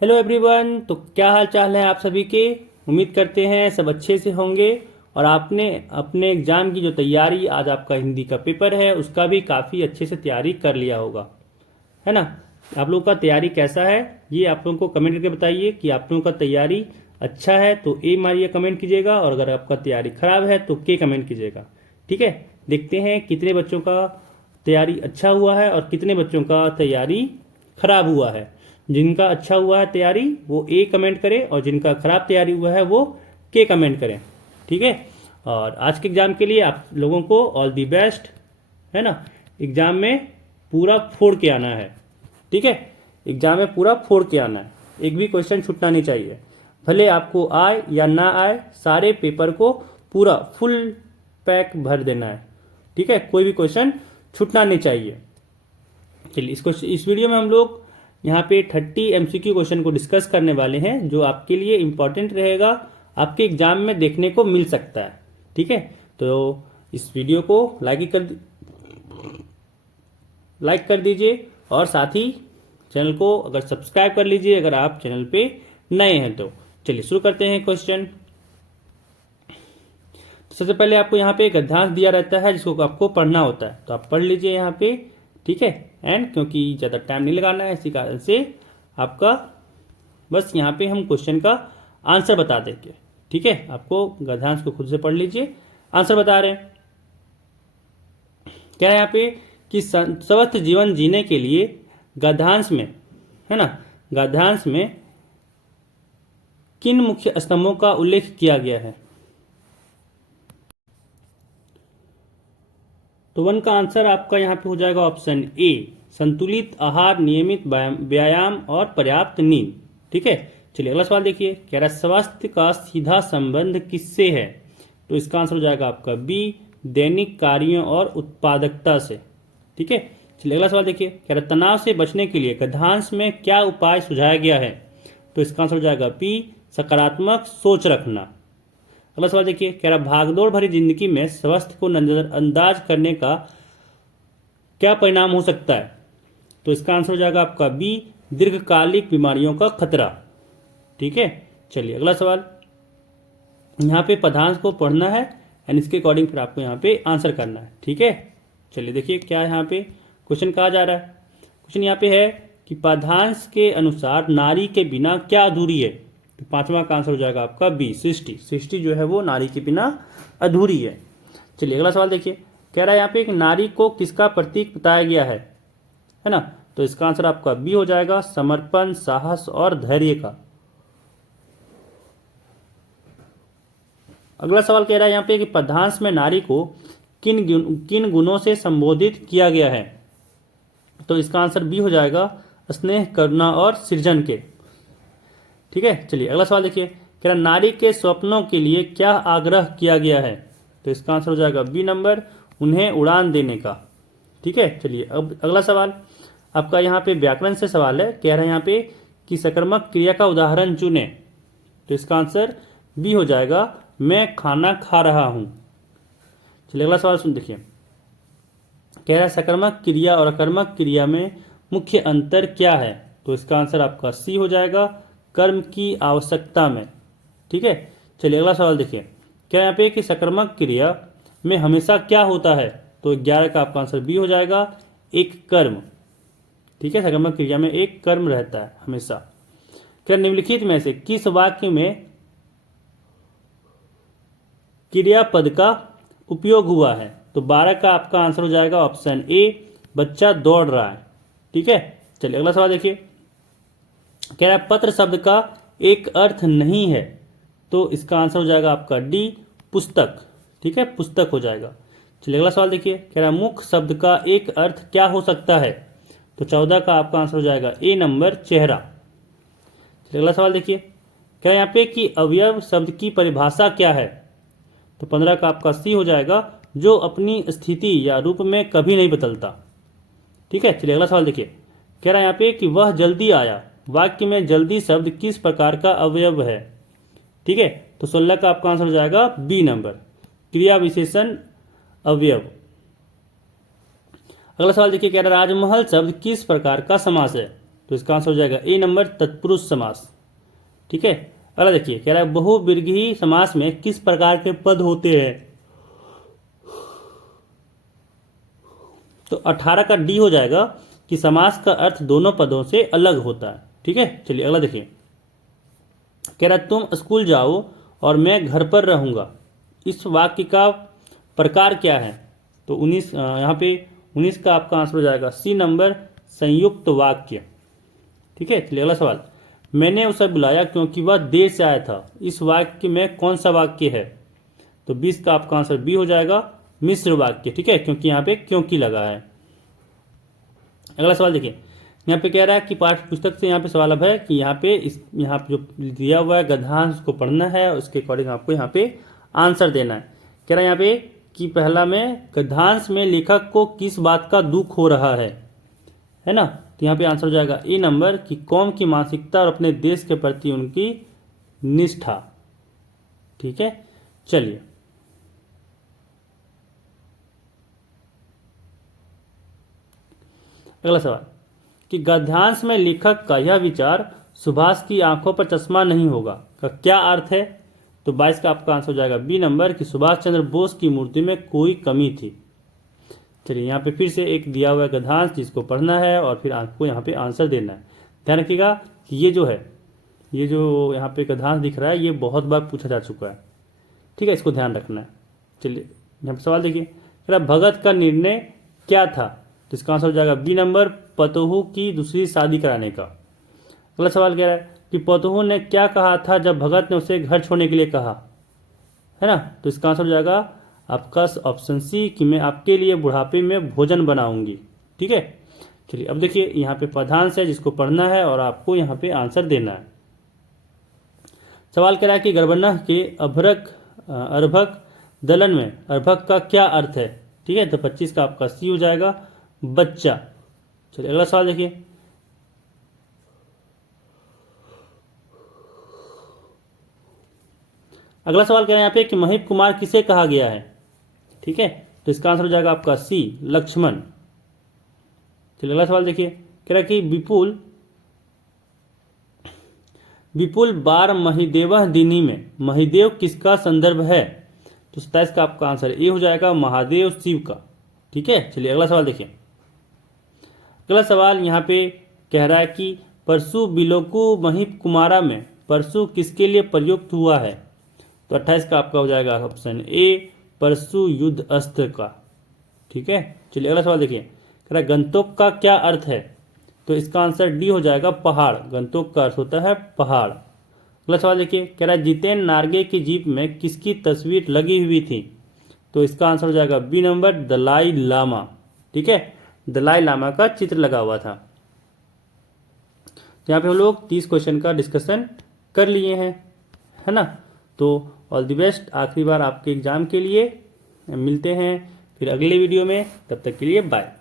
Hello everyone. तो क्या हाल चाल है आप सभी के। उम्मीद करते हैं सब अच्छे से होंगे और आपने अपने एग्ज़ाम की जो तैयारी, आज आपका हिंदी का पेपर है, उसका भी काफ़ी अच्छे से तैयारी कर लिया होगा, है ना। आप लोगों का तैयारी कैसा है ये आप लोगों को कमेंट करके बताइए कि आप लोगों का तैयारी अच्छा है तो ए मारिए, कमेंट कीजिएगा, और अगर आपका तैयारी खराब है तो के कमेंट कीजिएगा। ठीक है, देखते हैं कितने बच्चों का तैयारी अच्छा हुआ है और कितने बच्चों का तैयारी खराब हुआ है। जिनका अच्छा हुआ है तैयारी वो ए कमेंट करें और जिनका खराब तैयारी हुआ है वो के कमेंट करें। ठीक है, और आज के एग्जाम के लिए आप लोगों को ऑल दी बेस्ट, है ना। एग्जाम में पूरा फोड़ के आना है। ठीक है, एग्जाम में पूरा फोड़ के आना है, एक भी क्वेश्चन छूटना नहीं चाहिए। भले आपको आए या ना आए, सारे पेपर को पूरा फुल पैक भर देना है। ठीक है, कोई भी क्वेश्चन छूटना नहीं चाहिए। चलिए, इस वीडियो में हम लोग यहाँ पे 30 एमसीक्यू क्वेश्चन को डिस्कस करने वाले हैं, जो आपके लिए इंपॉर्टेंट रहेगा, आपके एग्जाम में देखने को मिल सकता है। ठीक है, तो इस वीडियो को लाइक कर दीजिए और साथ ही चैनल को अगर सब्सक्राइब कर लीजिए अगर आप चैनल पे नए हैं तो। चलिए शुरू करते हैं क्वेश्चन। सबसे पहले आपको यहाँ पे एक गद्यांश दिया रहता है जिसको आपको पढ़ना होता है, तो आप पढ़ लीजिए यहाँ पे। ठीक है, एंड क्योंकि ज़्यादा टाइम नहीं लगाना है इसी कारण से आपका बस यहाँ पे हम क्वेश्चन का आंसर बता देंगे। ठीक है, आपको गद्यांश को खुद से पढ़ लीजिए, आंसर बता रहे हैं। क्या है यहाँ पे कि स्वस्थ जीवन जीने के लिए गद्यांश में, है ना, गद्यांश में किन मुख्य स्तंभों का उल्लेख किया गया है। तो 1 का आंसर आपका यहाँ पे हो जाएगा ऑप्शन ए, संतुलित आहार, नियमित व्यायाम और पर्याप्त नींद। ठीक है, चलिए अगला सवाल देखिए। कह रहा है स्वास्थ्य का सीधा संबंध किससे है। तो इसका आंसर हो जाएगा आपका बी, दैनिक कार्यों और उत्पादकता से। ठीक है, चलिए अगला सवाल देखिए। कह रहा है तनाव से बचने के लिए गद्यांश में क्या उपाय सुझाया गया है। तो इसका आंसर हो जाएगा बी, सकारात्मक सोच रखना। अगला सवाल देखिए। कह रहा भागदौड़ भरी जिंदगी में स्वास्थ्य को नजरअंदाज करने का क्या परिणाम हो सकता है। तो इसका आंसर हो जाएगा आपका बी, दीर्घकालिक बीमारियों का खतरा। ठीक है, चलिए अगला सवाल। यहाँ पे पदांश को पढ़ना है एंड इसके अकॉर्डिंग फिर आपको यहाँ पे आंसर करना है। ठीक है, चलिए देखिए क्या यहाँ पे क्वेश्चन कहा जा रहा है। क्वेश्चन यहाँ पे है कि पदांश के अनुसार नारी के बिना क्या अधूरी है। तो 5वां का आंसर हो जाएगा आपका बी, सृष्टि। सृष्टि जो है वो नारी के बिना अधूरी है। चलिए अगला सवाल देखिए। कह रहा है यहाँ पे एक नारी को किसका प्रतीक बताया गया है ना। तो इसका आंसर आपका बी हो जाएगा, समर्पण, साहस और धैर्य का। अगला सवाल कह रहा है यहाँ पे कि पदांश में नारी को किन गुणों से संबोधित किया गया है। तो इसका आंसर बी हो जाएगा, स्नेह, करुणा और सृजन के। ठीक है, चलिए अगला सवाल देखिए। कह रहा नारी के स्वप्नों के लिए क्या आग्रह किया गया है। तो इसका आंसर हो जाएगा बी नंबर, उन्हें उड़ान देने का। ठीक है, चलिए अब अगला सवाल आपका यहाँ पे व्याकरण से सवाल है। कह रहा है यहाँ पे कि सकर्मक क्रिया का उदाहरण चुने। तो इसका आंसर बी हो जाएगा, मैं खाना खा रहा हूं। चलिए अगला सवाल सुन देखिए। कह रहा है सकर्मक क्रिया और अकर्मक क्रिया में मुख्य अंतर क्या है। तो इसका आंसर आपका सी हो जाएगा, कर्म की आवश्यकता में। ठीक है, चलिए अगला सवाल देखिए। क्या यहाँ पे कि सकर्मक क्रिया में हमेशा क्या होता है। तो 11 का आपका आंसर बी हो जाएगा, एक कर्म। ठीक है, सकर्मक क्रिया में एक कर्म रहता है हमेशा। क्या निम्नलिखित में से किस वाक्य में क्रियापद का उपयोग हुआ है। तो 12 का आपका आंसर हो जाएगा ऑप्शन ए, बच्चा दौड़ रहा है। ठीक है, चलिए अगला सवाल देखिए। कह रहा है पत्र शब्द का एक अर्थ नहीं है। तो इसका आंसर हो जाएगा आपका डी, पुस्तक। ठीक है, पुस्तक हो जाएगा। चलिए अगला सवाल देखिए। कह रहा है मुख शब्द का एक अर्थ क्या हो सकता है। तो 14 का आपका आंसर हो जाएगा ए नंबर, चेहरा। चलिए अगला सवाल देखिए। कह रहा है यहाँ पे कि अवयव शब्द की परिभाषा क्या है। तो 15 का आपका सी हो जाएगा, जो अपनी स्थिति या रूप में कभी नहीं बदलता। ठीक है, चलिए अगला सवाल देखिए। कह रहा है यहाँ पे कि वह जल्दी आया, वाक्य में जल्दी शब्द किस प्रकार का अवयव है। ठीक है, तो 16 का आपका आंसर हो जाएगा बी नंबर, क्रिया विशेषण अवयव। अगला सवाल देखिए। कह रहा है राजमहल शब्द किस प्रकार का समास है। तो इसका आंसर हो जाएगा ए नंबर तत्पुरुष समास। ठीक है, अगला देखिए, कह रहा है बहुव्रीहि समास में किस प्रकार के पद होते हैं। तो 18 का डी हो जाएगा कि समास का अर्थ दोनों पदों से अलग होता है। ठीक है, चलिए अगला देखिए, कह रहा है तुम स्कूल जाओ और मैं घर पर रहूंगा, इस वाक्य का प्रकार क्या है। तो 19 यहाँ पे 19 का आपका आंसर हो जाएगा सी नंबर संयुक्त वाक्य। ठीक है, चलिए अगला सवाल, मैंने उसे बुलाया क्योंकि वह देर से आया था, इस वाक्य में कौन सा वाक्य है। तो 20 का आपका आंसर बी हो जाएगा मिश्र वाक्य। ठीक है, क्योंकि यहाँ पे क्योंकि लगा है। अगला सवाल देखिए, यहाँ पे कह रहा है कि पाठ्य पुस्तक से यहाँ पे सवाल अब है कि यहाँ पे जो दिया हुआ है गद्यांश उसको पढ़ना है, उसके अकॉर्डिंग आपको यहाँ पे आंसर देना है। कह रहा है यहाँ पे कि पहला में गद्यांश में लेखक को किस बात का दुख हो रहा है ना। तो यहाँ पे आंसर हो जाएगा ए नंबर कि कौम की मानसिकता और अपने देश के प्रति उनकी निष्ठा। ठीक है, चलिए अगला सवाल कि गद्यांश में लेखक का यह विचार सुभाष की आंखों पर चश्मा नहीं होगा का क्या अर्थ है। तो 22 का आपका आंसर हो जाएगा बी नंबर कि सुभाष चंद्र बोस की मूर्ति में कोई कमी थी। चलिए यहाँ पे फिर से एक दिया हुआ गद्यांश जिसको पढ़ना है और फिर आपको यहाँ पे आंसर देना है। ध्यान रखिएगा कि ये जो यहाँ पे गद्यांश दिख रहा है ये बहुत बार पूछा जा चुका है। ठीक है, इसको ध्यान रखना है। चलिए यहाँ पे सवाल देखिए, कह रहा भगत का निर्णय क्या था। तो इसका आंसर हो जाएगा बी नंबर पतोहू की दूसरी शादी कराने का। अगला सवाल कह रहा है कि पतोहू ने क्या कहा था जब भगत ने उसे घर छोड़ने के लिए कहा, है ना। तो इसका आंसर हो जाएगा आपका ऑप्शन सी कि मैं आपके लिए बुढ़ापे में भोजन बनाऊंगी। ठीक है, चलिए अब देखिए यहाँ पे पदांश है जिसको पढ़ना है और आपको यहाँ पे आंसर देना है। सवाल कह रहा है कि गर्भनह के अर्भक दलन में अर्भक का क्या अर्थ है। ठीक है, तो 25 का आपका सी हो जाएगा बच्चा। चलिए अगला सवाल देखिए, अगला सवाल कह रहे हैं यहाँ पे कि महीप कुमार किसे कहा गया है। ठीक है, तो इसका आंसर हो जाएगा आपका सी लक्ष्मण। चलिए अगला सवाल देखिए, कह रहा है कि विपुल बार महिदेव दिनी में महिदेव किसका संदर्भ है। तो 27 का आपका आंसर ए हो जाएगा महादेव शिव का। ठीक है, चलिए अगला सवाल देखिए, अगला सवाल यहाँ पे कह रहा है कि परशु बिलोकु महीप कुमारा में परशु किसके लिए प्रयुक्त हुआ है। तो 28 का आपका हो जाएगा ऑप्शन ए परशु युद्ध अस्त्र का। ठीक है, चलिए अगला सवाल देखिए, कह रहा है गंतोक का क्या अर्थ है। तो इसका आंसर डी हो जाएगा पहाड़। गंतोक का अर्थ होता है पहाड़। अगला सवाल देखिए, कह रहा है जितेन नार्गे की जीप में किसकी तस्वीर लगी हुई थी। तो इसका आंसर हो जाएगा बी नंबर दलाई लामा। ठीक है, दलाई लामा का चित्र लगा हुआ था। तो यहाँ पे हम लोग 30 क्वेश्चन का डिस्कशन कर लिए हैं, है ना। तो ऑल द बेस्ट आखिरी बार आपके एग्जाम के लिए। मिलते हैं फिर अगले वीडियो में, तब तक के लिए बाय।